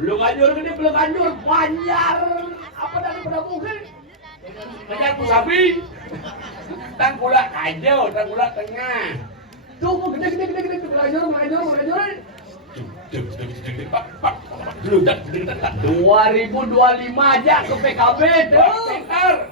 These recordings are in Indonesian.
Belum anjur gede, belum anjur banjar. Apa dari pada mungkin? Banjar sapi. Tang gula kajau, tang gula tengah. Tunggu gede. Melajur. 2025 aja ke PKB tuh. Pintar.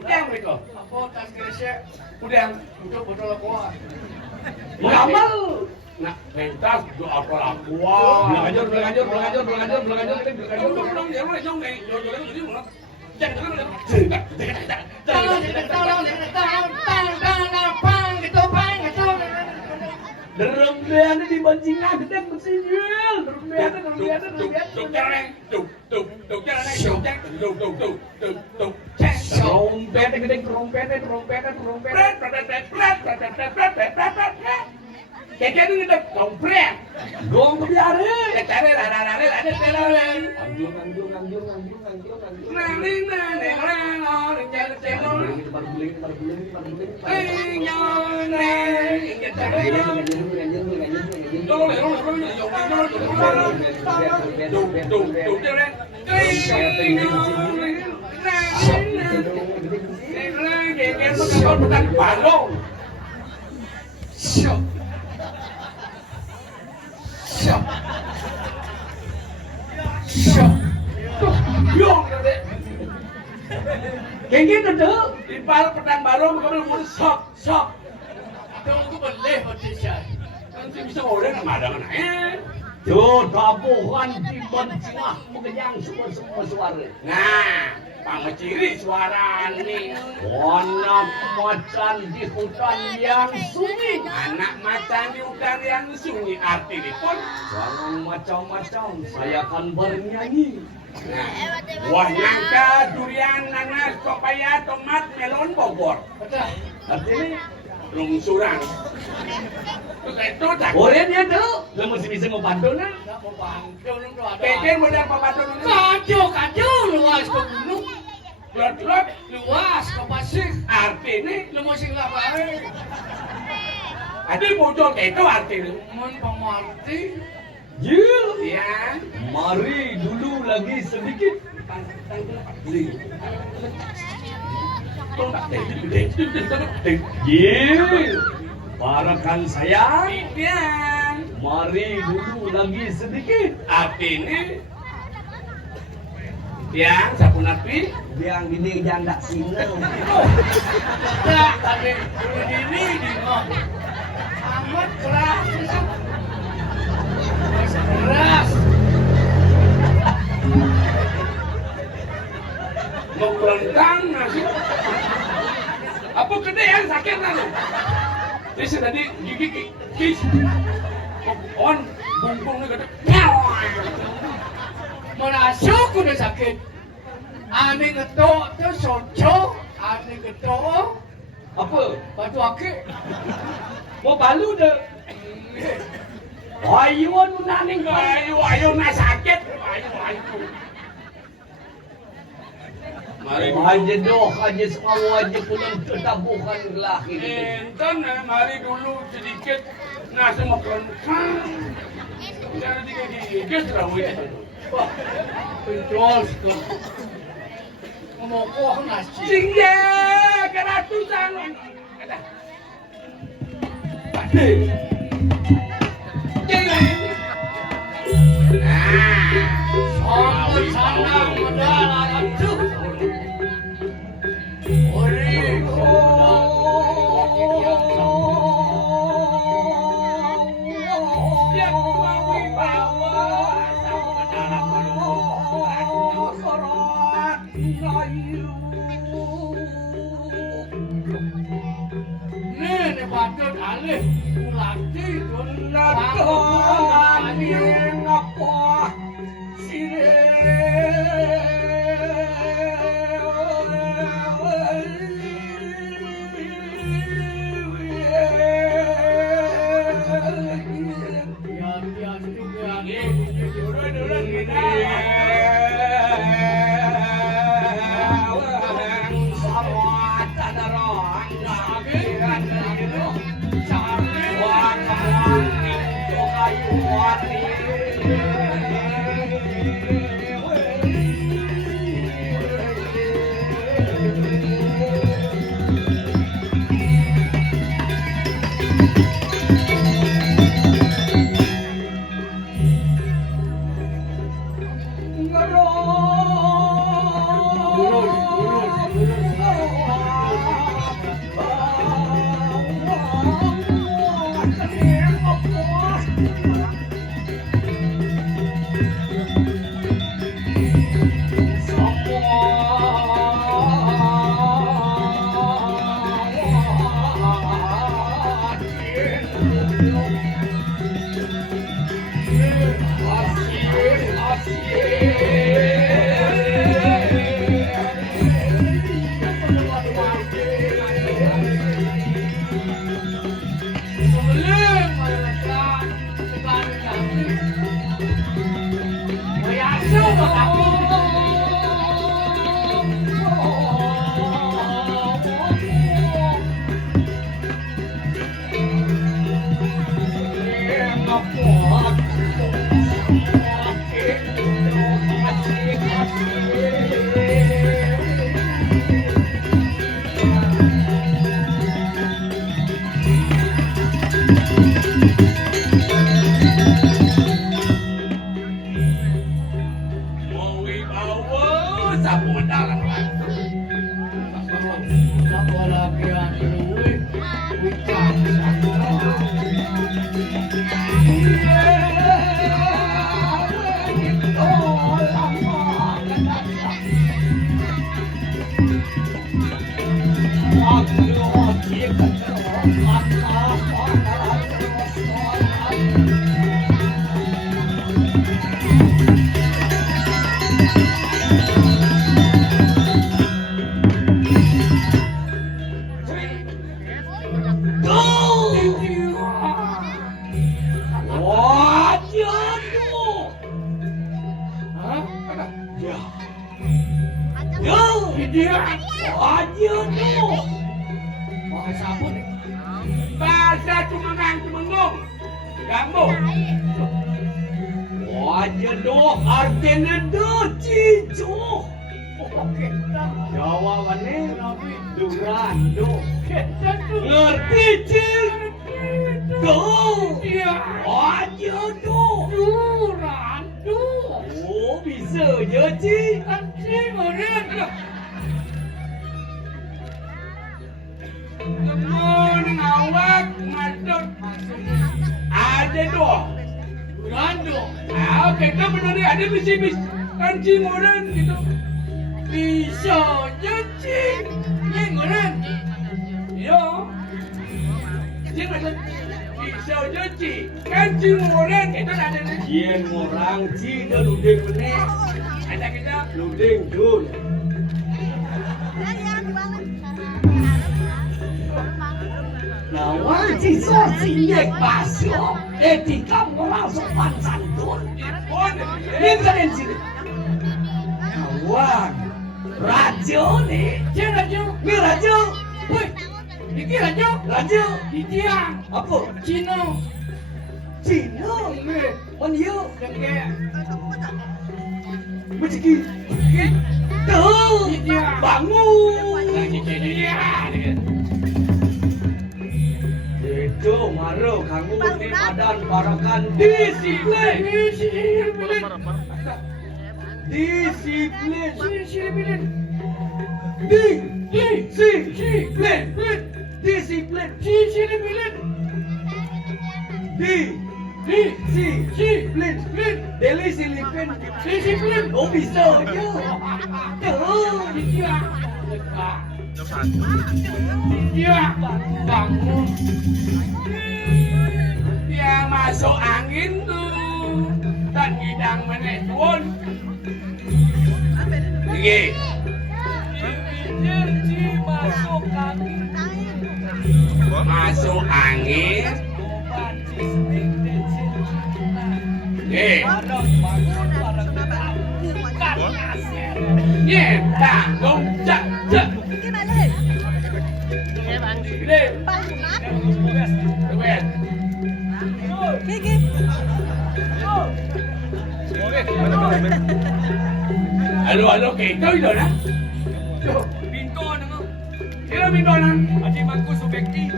Udah mereka. Apa tas gesek? Udah betul kuat. Ngamal. Nah, pentas doa pelakuan. Belajar. Derembeane di bancingan gede bersinjil. Keke itu kita kompret. Dong kebiare. Cari ada telolen. Anjur. Kengke itu di pal pedang baru kamu mau sok. Tunggu boleh potensial. Nanti bisa orang ada mana? Yo, tabuhan di bencina mengenyang semua suara. Nah, pangciri suara ini. Anak macan di hutan yang sunyi. Anak macan di hutan yang sunyi arti pun jangan macam-macam. Saya akan bernyanyi. Nah, buah nangka, durian, nanas, pepaya, tomat, melon, bogor. Betul. Artinya lungsuran. Itu tak. Korea dia tuh, lo mesti bisa mau bantu nah. Mau bantu lu ada. Peker modal pembantu lu. Kacau luas ke gunung. Lot luas ke pasir. Artinya lu mesti ngapain? Ada bocor itu artinya. Mun pemarti. Jil, ya. Mari dulu lagi sedikit. Jil, barakan saya. Mari dulu lagi sedikit. Artinya, yang sapu napi, yang gini janda singa. Tidak, tadi ini di mana? Amat keras. Keras. Mau kelentang nasi. Apa gedean sakit nalo? Jadi tadi gigi kis. On bungkungnya gede. Mana asuk udah sakit. Ane ngetok tuh soco. Ane ngetok. Apa? Batu akik. Mau balu deh. Ayo naning ayo na sakit. Ayo. Mari aja doh aja semua aja pulang ketabuhan laki. Enten mari dulu sedikit nasi makan. Jangan digigit rawi. Wah, penjual ngomong kok nasi. Singnya keratusan. Pade. Nih, patut alih pulang. Bahasa Cumenggung, kamu. Wajah doh artinya doh cicu. Jawabannya Durando. Ngerti cing? Doh. Wajah doh Durando. Oh bisa je cing. Cing orang. Kemun awak madut ada doh Durando. Oke, kan benar ada bis kancing orang gitu. Bisa jadi yang orang. Yo. Cing ada bisa jadi kancing orang itu ada yang orang cing dan ludeng meneh. Ada kita ludeng dul. Nawar ciso sinyek pasyo, etika moral sopan santun. Ini kalian sini. Nawar, rajo nih. Cik rajo, ini rajo. Woi, ini rajo. Rajo, di tiang. Apa? Cino. Cino. Maniyo. Kayak. Maciki. Tuh. Bangun. Itu maru kamu di badan parakan disiplin. Disiplin. Disiplin. Disiplin. Disiplin. Disiplin. Deli silipin. Disiplin. Oh bisa. Tuh. Iya, bangun. Dia masuk angin tuh, dan hidang menetun. Oke. Masuk angin. Masuk angin. Oke. Nyetang dong, cak. Gede. Bang, Mas. Gede. Halo, kita itu dah. Pintu nang. Kira pintu nang. Aji mangku subekti.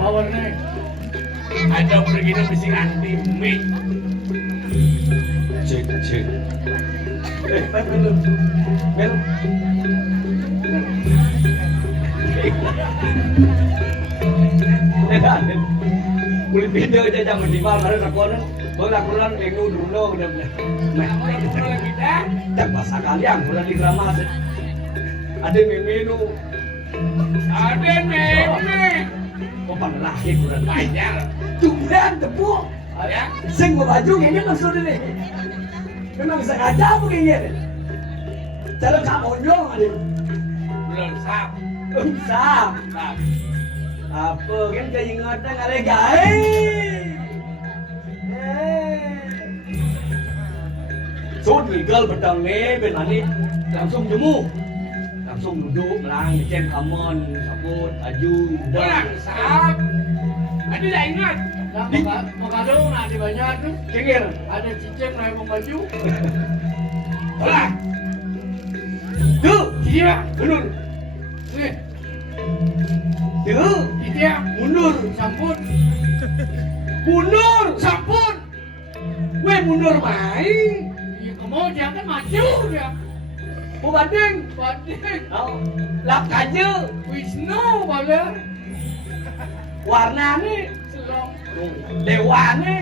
Power nih. Ada pergi ke bising anti mic. Cek. Belum. Kulit video aja jam lima baru lakonan, yang dulu udah. Nah, kita tak masa kalian bulan di Kramas. Ada menu. Ada meme. Kok lahir bulan banyak. Tumben tepuk. Ya, sing baju kayaknya langsung ini. Memang sengaja begini. Cara kamu nyong ada. Belum sap. Apa kan keingatan ada guys. Suốt legal pedang ni benani langsung jemu. Langsung duduk melang cem kamon sabut aju udah sap. Ada dah ingat. Makadong nak di banyak tu. Cengir. Ada cicem naik baju. Olah. Tu, dia mundur. Ni. Tu, dia mundur sampun. Mundur sampun. Weh mundur main. Ya kamu dia kan maju dia. Oh banding. Oh, lap kaje. Wisnu bala. Warna ni selong. Dewa ni.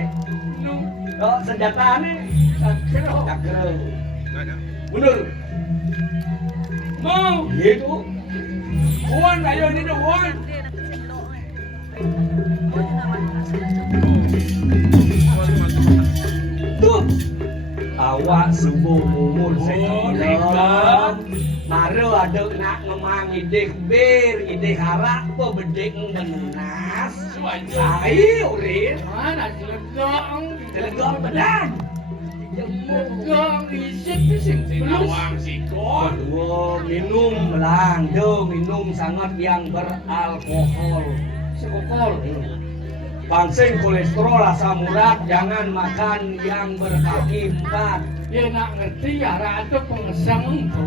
Oh, senjata ni. Cakra. Mundur. Mau. Itu. Huan ayo ni dah Huan. Tuh. Awak subuh umur sekolah. Maru ada nak ngemang ide bir, ide harak po bedek menas. Sai urin. Mana telegong benar. Telegong isip sing nawang sikon. Minum melang, minum sangat yang beralkohol. Sekokol. Pangsing kolesterol asam urat, jangan makan yang berkaki 4. Dia nak ngerti arah itu pengesang itu.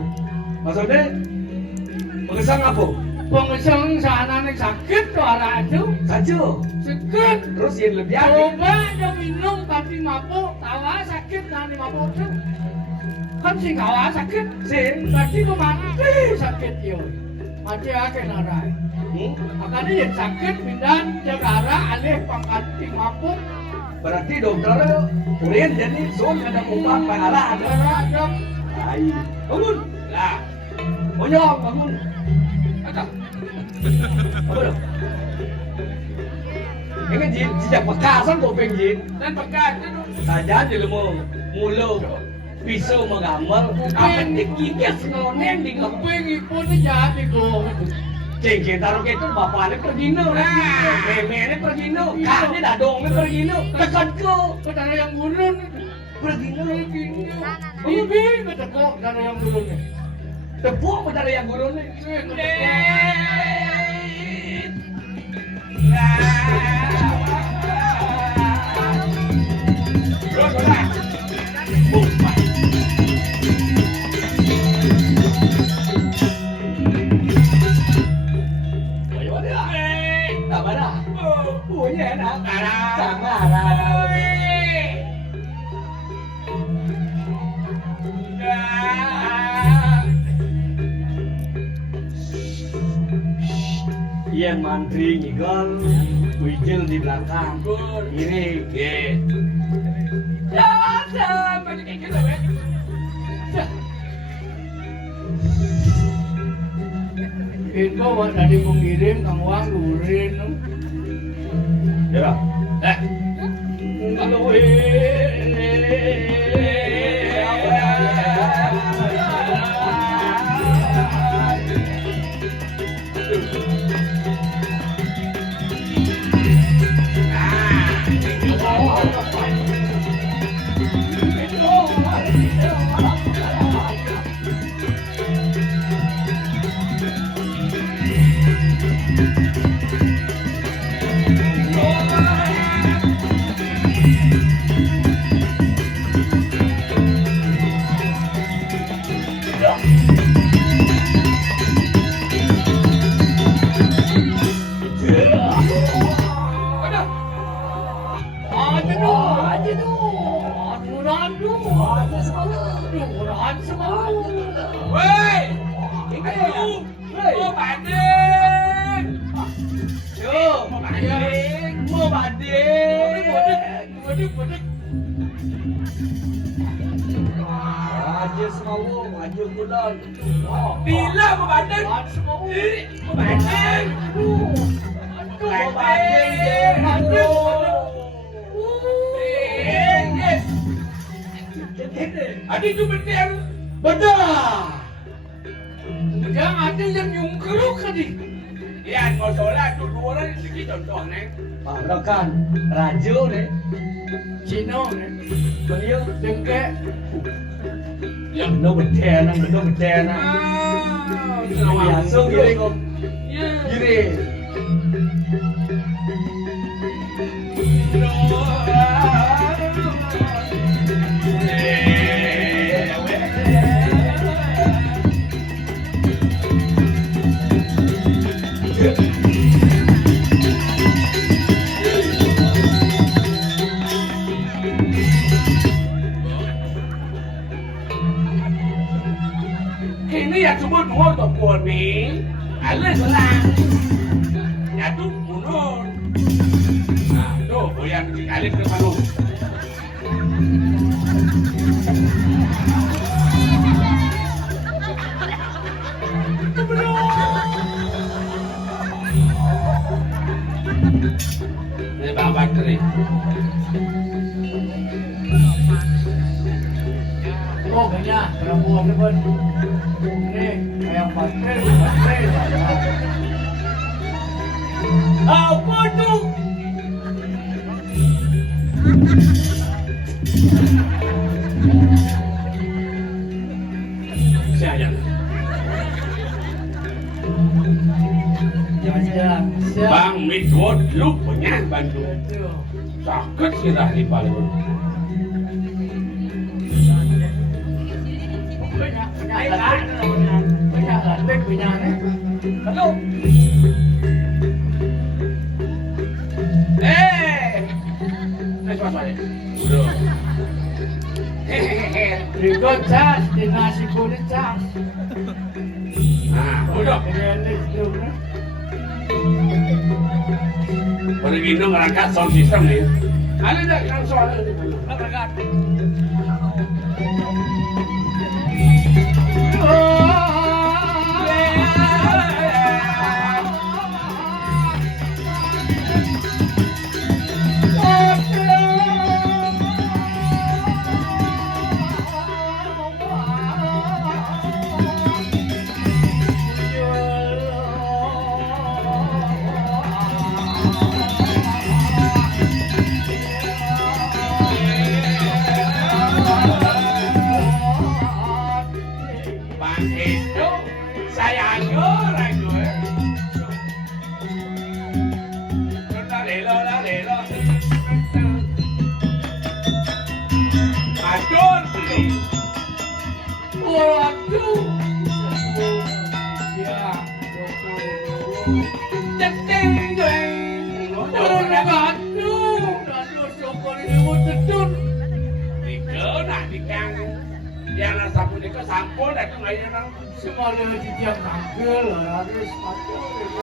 Maksudnya? Pengesang apa? Pengesang sana nih sakit tuh arah itu. Sakit. Terus yang lebih aja. Coba dia minum tapi mabuk, tawa sakit nanti mabuk tuh. Kan si kawa sakit. Tadi kemana? Sakit yuk. Mati akan arah. Makanya yang sakit pindah negara alih pangkat mabuk. Berarti dokter urin jadi sun ada obat pengarah ada. Ai, bangun. Lah. Monyong bangun. Ada. Apa? Ini jin sejak bekasan kopeng jin dan bekas saja di lemu mulu pisau mengambil apa dikikis noneng di kopeng pun jadi go. Cengkeh taruh itu bapaknya pergino, memenya pergino, kakaknya dadongnya pergino, tekanku, ada yang gulun, pergino. Bibi, betul ada yang gulunnya, tepuk ada yang gulunnya. Punya nak sama Iya mantri ngigol, wijil di belakang, kiri, ya, macam gitu lah. Itu dari pengirim kang Wang lurin. Ya. Kalau aja tuh. Aduh. Aja semalam. Woi, Aduh. mau banding. Mau banding. Aja semalam, aja bulan. Bila mau banding. Mau banding. Mau banding. Ada itu betul. Betul. Jangan ada yang nyungkeruk tadi. Ya, nggak salah itu dua orang sedikit contohnya. Bahkan rajo deh. Cino nih. Beliau Dengke. yang no bedena. Biasa gini kok. Ya. Gini. Ini ya cuma dua toko nih. Ada selang. Ya tuh mundur. Nah, tuh goyang sekali ke depan. Ini bawa baterai. Oh banyak, kalau mau dapat ini kayak baterai. Apa tuh? Sayang. Jangan Bang Midwod lu punya Bandung. Betul. Sakit sih dah di Bandung. Banyak lantai punya nih. Halo. Cepat balik. Bro. Berikut cas, di nasi kuning cas. Nah, udah. Realis dulu. Pergi dong ngangkat sound system nih. Ada enggak yang soal ini? Ngangkat. Bang itu sayang orang gue. La lelo. Aduh. Waduh. Ya, Teteng gue. Aduh. syukur ini mau sedun. Nah, di kang. Yang sampun itu sampun, itu nggak yang Semua dia di tiap tanggal, harus macam.